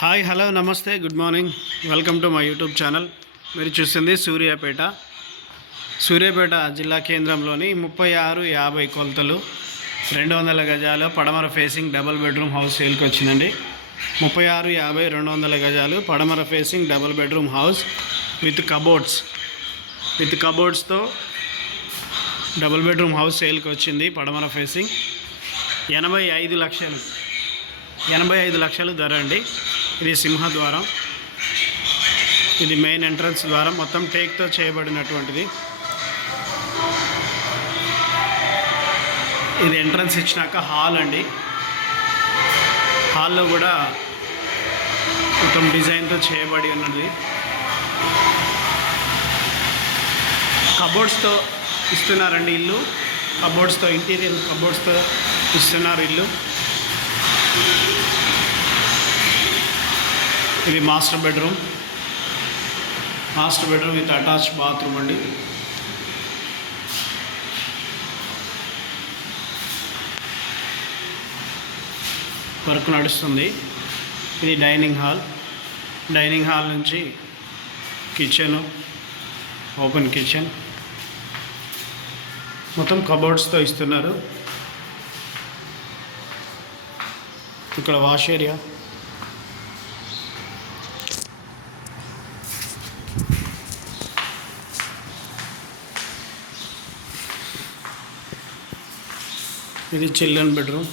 Hi hello నమస్తే good morning welcome to my YouTube channel. మీరు చూస్తుంది సూర్యాపేట జిల్లా కేంద్రంలోని 3650 కొలతలు 200 గజాలు పడమర ఫేసింగ్ డబుల్ బెడ్రూమ్ హౌస్ సేల్కి వచ్చిందండి. 3650 200 గజాలు పడమర facing double bedroom house with కబోర్డ్స్తో డబుల్ బెడ్రూమ్ హౌస్ సేల్కి వచ్చింది. పడమర ఫేసింగ్ 85 లక్షలు ధర అండి. ఇది సింహద్వారం, ఇది మెయిన్ ఎంట్రన్స్ ద్వారం, మొత్తం టేక్తో చేయబడినటువంటిది. ఇది ఎంట్రన్స్ ఇచ్చినాక హాల్ అండి. హాల్లో కూడా మొత్తం డిజైన్తో చేయబడి ఉన్నది. కబోర్డ్స్తో ఇస్తున్నారండి ఇల్లు. కబోర్డ్స్తో ఇంటీరియర్ కబోర్డ్స్తో ఇస్తున్నారు ఇల్లు. ఇది master bedroom with attach bathroom అండి. వర్క్ నడుస్తుంది. ఇది డైనింగ్ హాల్ నుంచి కిచెన్, ఓపెన్ కిచెన్, మొత్తం కబోర్డ్స్తో ఇస్తున్నారు. ఇక్కడ వాష్ ఏరియా, ఇది చిల్డ్రన్ బెడ్రూమ్.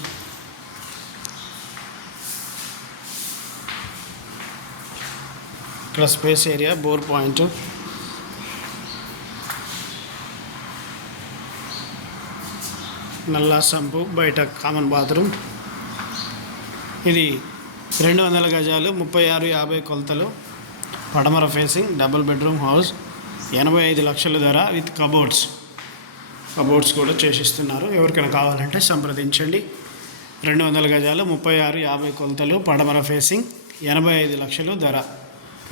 ఇక్కడ స్పేస్ ఏరియా, బోర్ పాయింట్, నల్లా సంపు, బయట కామన్ బాత్రూమ్. ఇది 200 గజాలు 3650 కొలతలు పడమర ఫేసింగ్ డబుల్ బెడ్రూమ్ హౌస్, 85 లక్షల ధర విత్ కబోర్డ్స్ కూడా చేసిస్తున్నారు. ఎవరికైనా కావాలంటే సంప్రదించండి. 200 గజాలు 3650 కొలతలు పడమర ఫేసింగ్, 85 లక్షలు ధర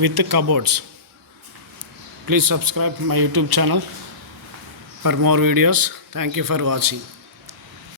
with cupboards. Please subscribe my YouTube channel for more videos. Thank you for watching.